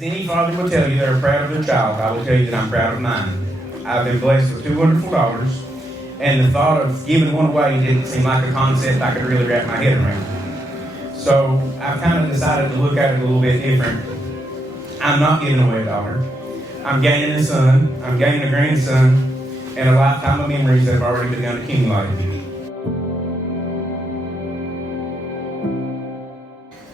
As any father will tell you they're proud of their child, I will tell you that I'm proud of mine. I've been blessed with two wonderful daughters, and the thought of giving one away didn't seem like a concept I could really wrap my head around. So I've kind of decided to look at it a little bit different. I'm not giving away a daughter. I'm gaining a son, I'm gaining a grandson, and a lifetime of memories that have already begun accumulating.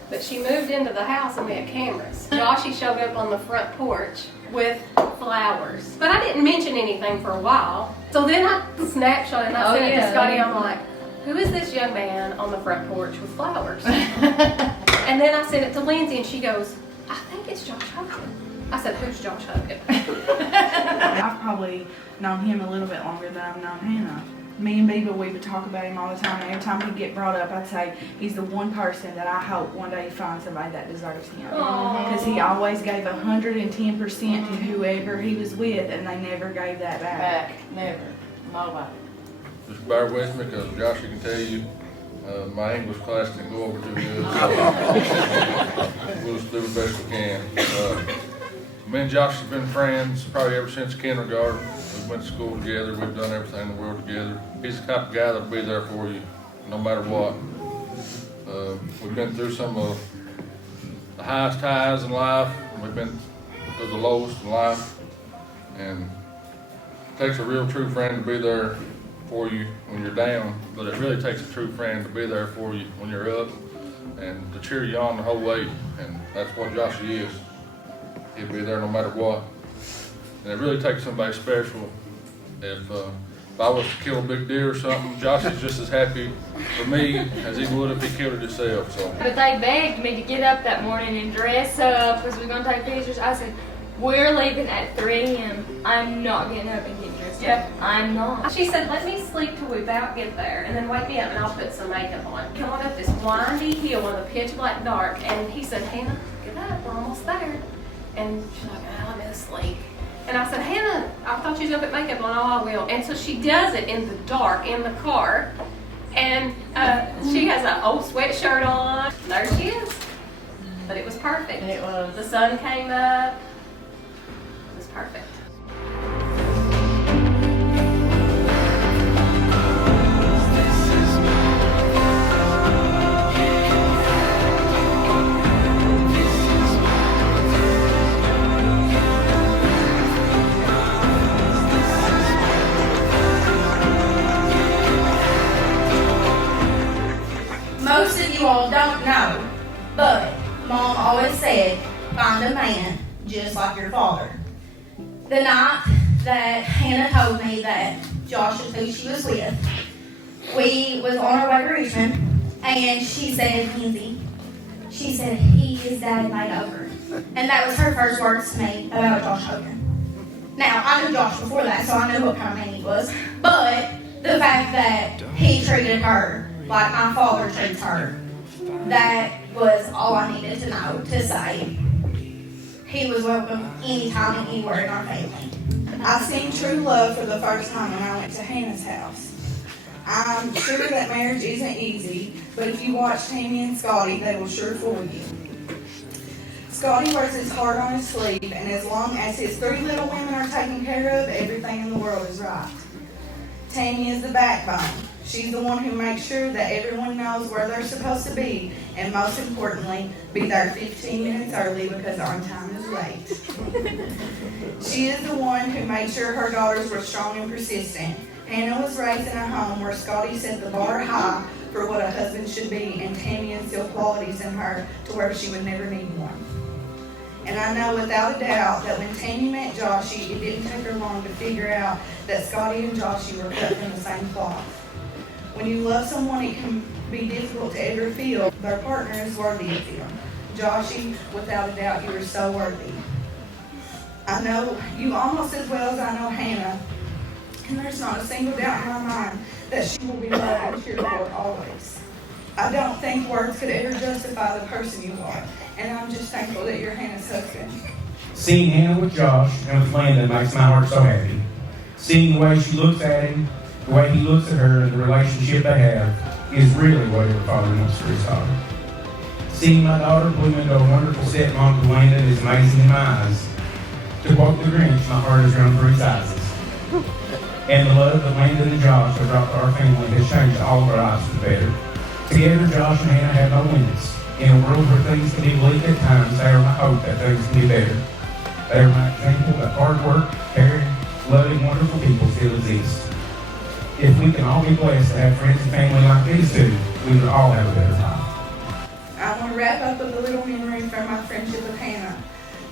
But she moved into the house and we had cameras. Joshy showed up on the front porch with flowers. But I didn't mention anything for a while. So then I snapshot and I sent it to Scotty. I'm like, who is this young man on the front porch with flowers? And then I sent it to Lindsay and she goes, I think it's Josh Hogan. I said, who's Josh Hogan? I've probably known him a little bit longer than I've known Hannah. Me and Beba, we would talk about him all the time. And every time he'd get brought up, I'd say he's the one person that I hope one day he finds somebody that deserves him. Because he always gave 110% to whoever he was with, and they never gave that back. Never. Nobody. Just bear with me, because Josh can tell you, my English class didn't go over too good. So we'll just do the best we can. Me and Josh have been friends probably ever since kindergarten. We went to school together. We've done everything in the world together. He's the type of guy that'll be there for you no matter what. We've been through some of the highest highs in life. We've been through the lowest in life. And it takes a real true friend to be there for you when you're down, but it really takes a true friend to be there for you when you're up and to cheer you on the whole way. And that's what Joshy is. He'll be there no matter what. And it really takes somebody special. If I was to kill a big deer or something, Josh is just as happy for me as he would if he killed it himself. So. But they begged me to get up that morning and dress up because we're going to take pictures. I said, we're leaving at 3 a.m. I'm not getting up and getting dressed up. I'm not. She said, let me sleep till we about get there and then wake me up and I'll put some makeup on. Come on up this windy hill in the pitch black dark. And he said, Hannah, get up, we're almost there. And she's like, oh, I'm asleep. And I said, Hannah, I thought you was going to put makeup on. Oh, I will. And so she does it in the dark in the car. And she has an old sweatshirt on. There she is. But it was perfect. It was. The sun came up. It was perfect. Most of you all don't know, but Mom always said, find a man just like your father. The night that Hannah told me that Josh is who she was with, we was on our way to Richmond, and she said, Lindsay, she said, he is Daddy made over. And that was her first words to me about Josh Hogan. Now, I knew Josh before that, so I knew what kind of man he was, but the fact that he treated her like my father treats her, that was all I needed to know to say he was welcome anytime and anywhere in our family. I seen true love for the first time when I went to Hannah's house. I'm sure that marriage isn't easy, but if you watch Tammy and Scotty, they will sure fool you. Scotty works his heart on his sleeve, and as long as his 3 little women are taken care of, everything in the world is right. Tammy is the backbone. She's the one who makes sure that everyone knows where they're supposed to be, and most importantly, be there 15 minutes early because on time is late. She is the one who made sure her daughters were strong and persistent. Hannah was raised in a home where Scotty set the bar high for what a husband should be, and Tammy instilled qualities in her to where she would never need one. And I know without a doubt that when Tammy met Joshy, it didn't take her long to figure out that Scotty and Joshy were cut from the same cloth. When you love someone, it can be difficult to ever feel their partner is worthy of them. Joshy, without a doubt, you are so worthy. I know you almost as well as I know Hannah, and there's not a single doubt in my mind that she will be loved and cheered for always. I don't think words could ever justify the person you are, and I'm just thankful that you're Hannah's husband. Seeing Hannah with Josh and with Landon makes my heart so happy. Seeing the way she looks at him, the way he looks at her, and the relationship they have is really what every father wants for his daughter. Seeing my daughter bloom into a wonderful stepmom to Landon is amazing in my eyes. To quote the Grinch, my heart has run through sizes. And the love that Landon and Josh have brought to our family has changed all of our lives for the better. Together, Josh and Hannah have no limits. In a world where things can be bleak at times, they are my hope that things can be better. They are my example that hard work, caring, loving, wonderful people still exist. If we can all be blessed to have friends and family like these two, we would all have a better life. I want to wrap up with a little memory from my friendship with Hannah.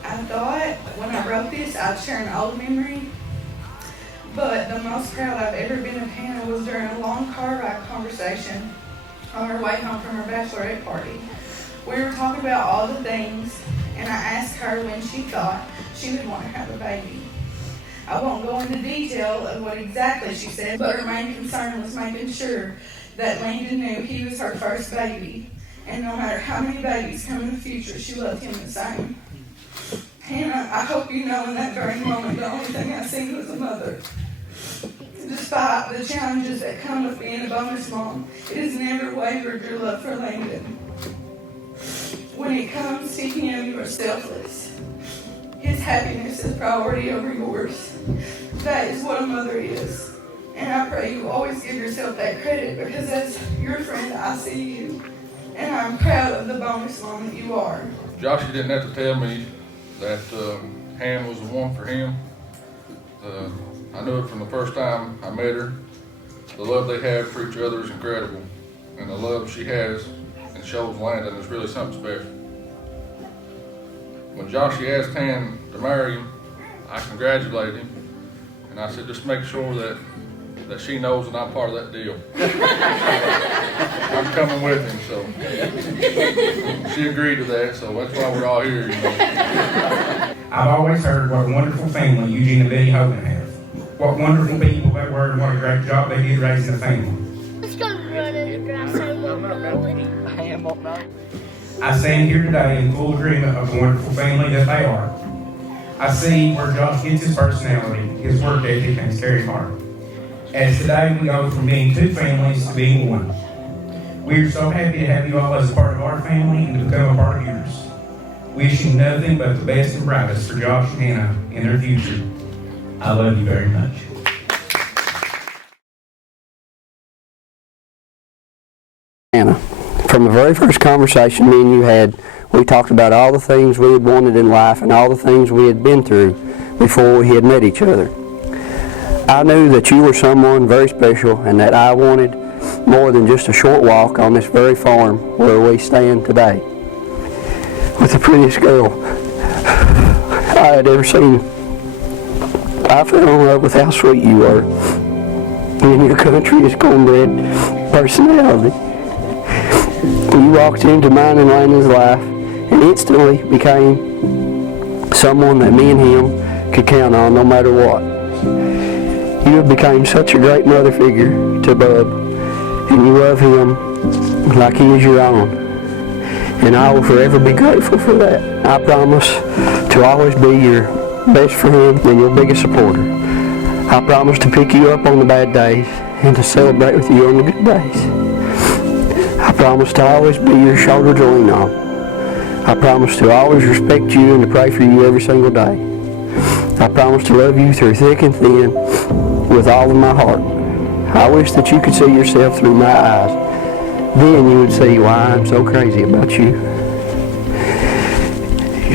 I thought when I wrote this, I'd share an old memory, but the most proud I've ever been of Hannah was during a long car ride conversation on our way home from her bachelorette party. We were talking about all the things, and I asked her when she thought she would want to have a baby. I won't go into detail of what exactly she said, but her main concern was making sure that Landon knew he was her first baby, and no matter how many babies come in the future, she loved him the same. Hannah, I hope you know in that very moment the only thing I seen was a mother. Despite the challenges that come with being a bonus mom, it has never wavered your love for Landon. When it comes to him, you are selfless. His happiness is priority over yours. That is what a mother is. And I pray you always give yourself that credit, because as your friend, I see you. And I'm proud of the bonus mom that you are. Josh, you didn't have to tell me that Hannah was the one for him. I knew it from the first time I met her. The love they have for each other is incredible. And the love she has and shows Landon is really something special. When Josh asked Hannah to marry him, I congratulated him. And I said, just make sure that she knows that I'm part of that deal. I'm coming with him, so she agreed to that, so that's why we're all here, you know. I've always heard what a wonderful family Eugene and Betty Hogan have. What wonderful people that were, and what a great job they did raising a family. Let's go run in the grass. I won't know. I stand here today in full agreement of the wonderful family that they are. I see where Josh gets his personality, his work ethic, and his caring heart. As today we go from being two families to being one. We are so happy to have you all as a part of our family and to become a part of yours. Wishing nothing but the best and brightest for Josh and Hannah in their future. I love you very much. Hannah, from the very first conversation me and you had, we talked about all the things we had wanted in life and all the things we had been through before we had met each other. I knew that you were someone very special and that I wanted more than just a short walk on this very farm where we stand today with the prettiest girl I had ever seen. I fell in love with how sweet you were and your country's cornbread personality. You walked into mine and Landon's life and instantly became someone that me and him could count on no matter what. You have become such a great mother figure to Bub, and you love him like he is your own. And I will forever be grateful for that. I promise to always be your best friend and your biggest supporter. I promise to pick you up on the bad days and to celebrate with you on the good days. I promise to always be your shoulder to lean on. I promise to always respect you and to pray for you every single day. I promise to love you through thick and thin with all of my heart. I wish that you could see yourself through my eyes. Then you would see why I'm so crazy about you.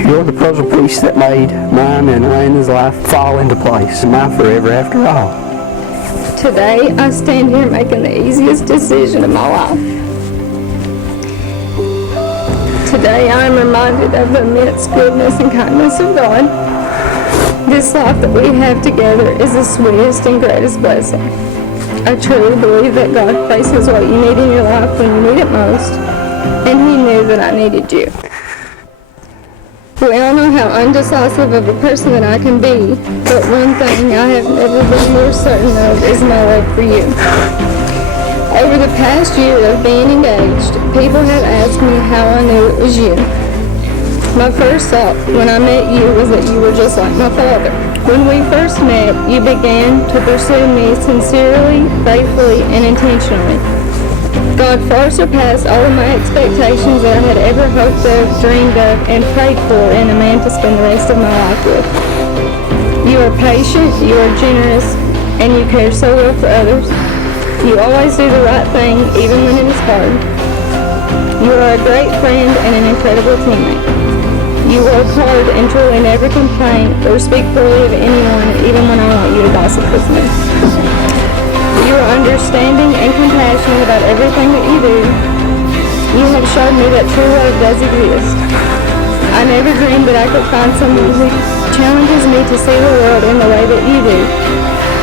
You're the puzzle piece that made mine and Landon's life fall into place, and my forever after all. Today, I stand here making the easiest decision of my life. Today, I am reminded of the immense goodness and kindness of God. This life that we have together is the sweetest and greatest blessing. I truly believe that God places what you need in your life when you need it most, and He knew that I needed you. We all know how undecisive of a person that I can be, but one thing I have never been more certain of is my love for you. Over the past year of being engaged, people have asked me how I knew it was you. My first thought when I met you was that you were just like my father. When we first met, you began to pursue me sincerely, faithfully, and intentionally. God far surpassed all of my expectations that I had ever hoped of, dreamed of, and prayed for in a man to spend the rest of my life with. You are patient, you are generous, and you care so well for others. You always do the right thing, even when it is hard. You are a great friend and an incredible teammate. You work hard and truly never complain or speak poorly of anyone, even when I want you to gossip with me. You are understanding and compassionate about everything that you do. You have showed me that true love does exist. I never dreamed that I could find someone who challenges me to see the world in the way that you do.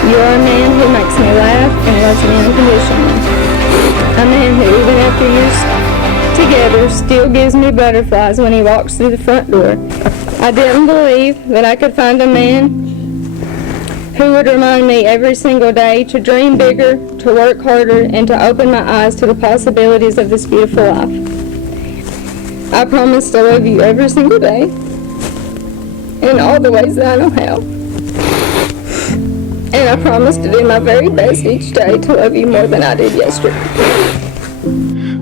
You are a man who makes me laugh and loves me unconditionally. A man who, even after years together, still gives me butterflies when he walks through the front door. I didn't believe that I could find a man who would remind me every single day to dream bigger, to work harder, and to open my eyes to the possibilities of this beautiful life. I promise to love you every single day, in all the ways that I know how. And I promise to do my very best each day to love you more than I did yesterday.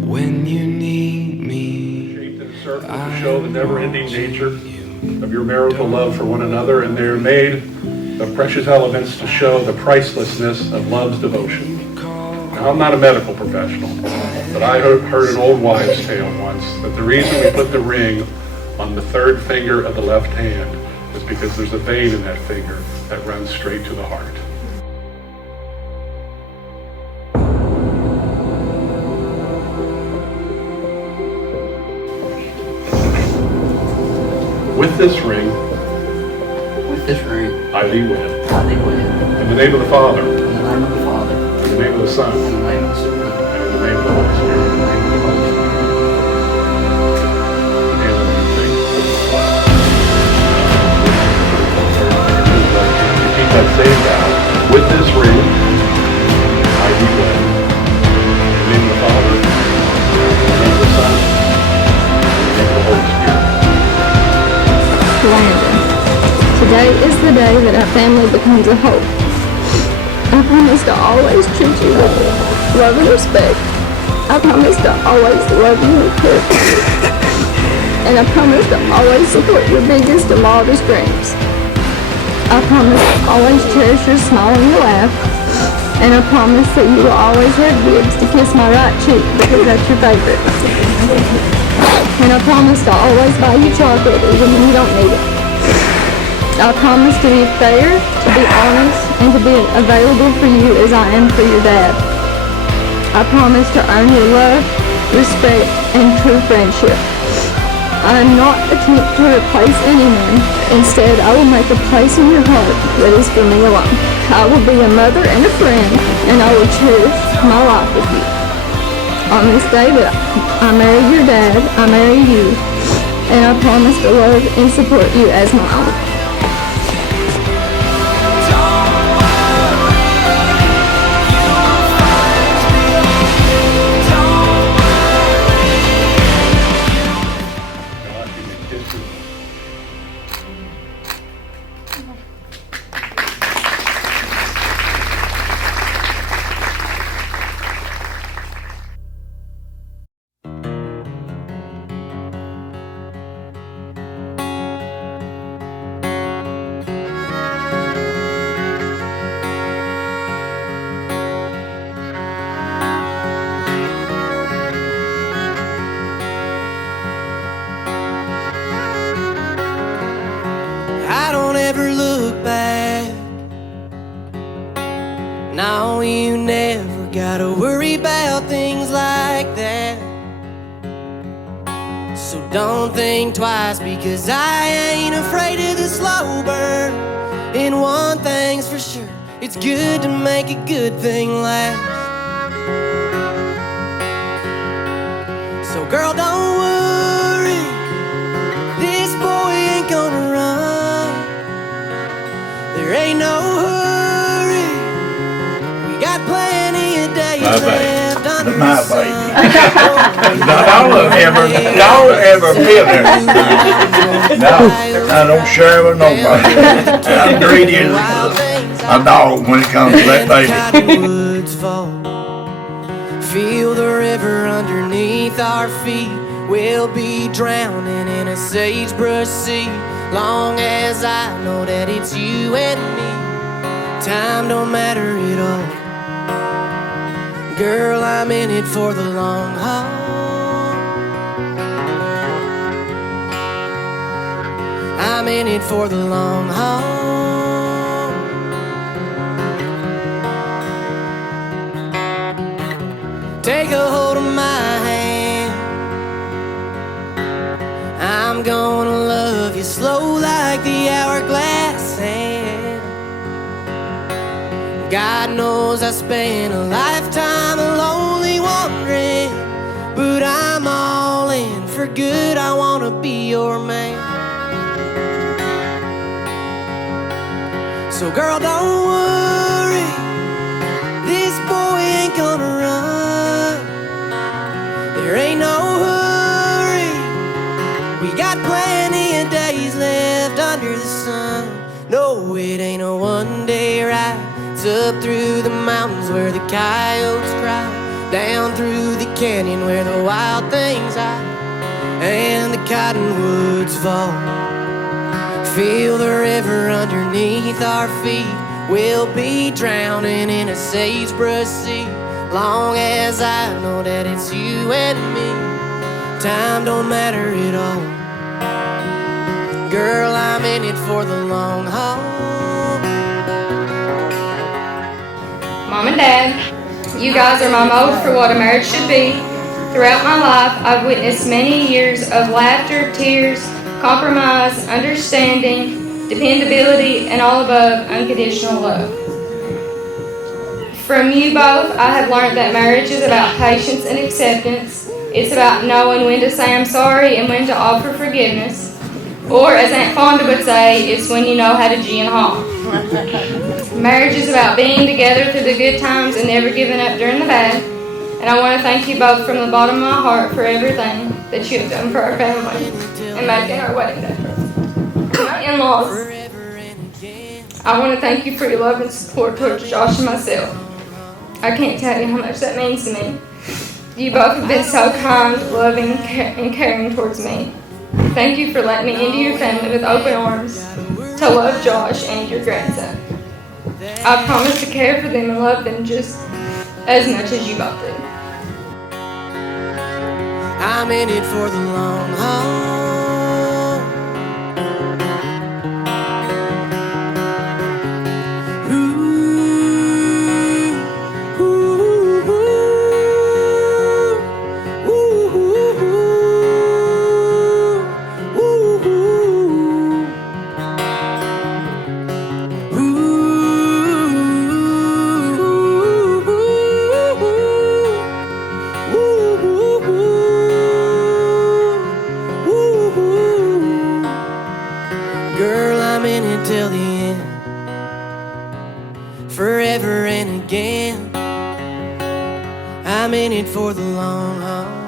When you need me, shaped in a circle to show the never-ending nature of your marital love for one another, and they're made of precious elements to show the pricelessness of love's devotion. Now, I'm not a medical professional, but I heard an old wives' tale once that the reason we put the ring on the third finger of the left hand is because there's a vein in that finger that runs straight to the heart. With this ring, I thee wed. In the name of the Father. In the name of the Son. And in the name of the Holy Spirit. Repeat that same vow. With this ring, I thee wed. In the name of the Father. In the name of the Son. And in the name of the Holy Spirit. Landon, today is the day that our family becomes a whole. I promise to always treat you with love and respect. I promise to always love you and care for you. And I promise to always support your biggest and wildest dreams. I promise to always cherish your smile and your laugh. And I promise that you will always have Gibbs to kiss my right cheek because that's your favorite. And I promise to always buy you chocolate even when you don't need it. I promise to be fair, to be honest, and to be available for you as I am for your dad. I promise to earn your love, respect, and true friendship. I am not attempting to replace anyone. Instead, I will make a place in your heart that is for me alone. I will be a mother and a friend, and I will cherish my life with you. On this day that I marry your dad, I marry you, and I promise to love and support you as my own. I don't ever look back. No, you never gotta worry about things like that. So don't think twice, because I ain't afraid of the slow burn. And one thing's for sure, it's good to make a good thing last. So girl, don't worry, this boy ain't gonna run. There ain't no hurry, we got plenty of days left under the sun. Don't ever feel it. No, I don't share with nobody. I'm greedy as a dog when it comes to that baby. Feel the river underneath our feet. We'll be drowning in a sagebrush sea, long as I know that it's you and me. Time don't matter at all. Girl, I'm in it for the long haul. I'm in it for the long haul. Take a hold of my hand. I'm gonna love you slow like the hourglass hand. God knows I spent a lifetime lonely wandering, but I'm all in for good. I wanna be your man. So girl, don't worry, this boy ain't gonna run. There ain't no hurry, we got plenty of days left under the sun. No, it ain't a one-day ride. It's up through the mountains where the coyotes cry, down through the canyon where the wild things hide, and the cottonwoods fall. Feel the river underneath our feet. We'll be drowning in a sagebrush sea, long as I know that it's you and me. Time don't matter at all. Girl, I'm in it for the long haul. Mom and Dad, you guys are my mold for what a marriage should be. Throughout my life, I've witnessed many years of laughter, tears, compromise, understanding, dependability, and all above unconditional love. From you both, I have learned that marriage is about patience and acceptance. It's about knowing when to say I'm sorry and when to offer forgiveness. Or, as Aunt Fonda would say, it's when you know how to G and haw. Marriage is about being together through the good times and never giving up during the bad. And I want to thank you both from the bottom of my heart for everything that you have done for our family and making our wedding day. My in-laws, I want to thank you for your love and support towards Josh and myself. I can't tell you how much that means to me. You both have been so kind, loving, and caring towards me. Thank you for letting me into your family with open arms to love Josh and your grandson. I promise to care for them and love them just as much as you both do. I'm in it for the long haul. Girl, I'm in it till the end, forever and again. I'm in it for the long haul.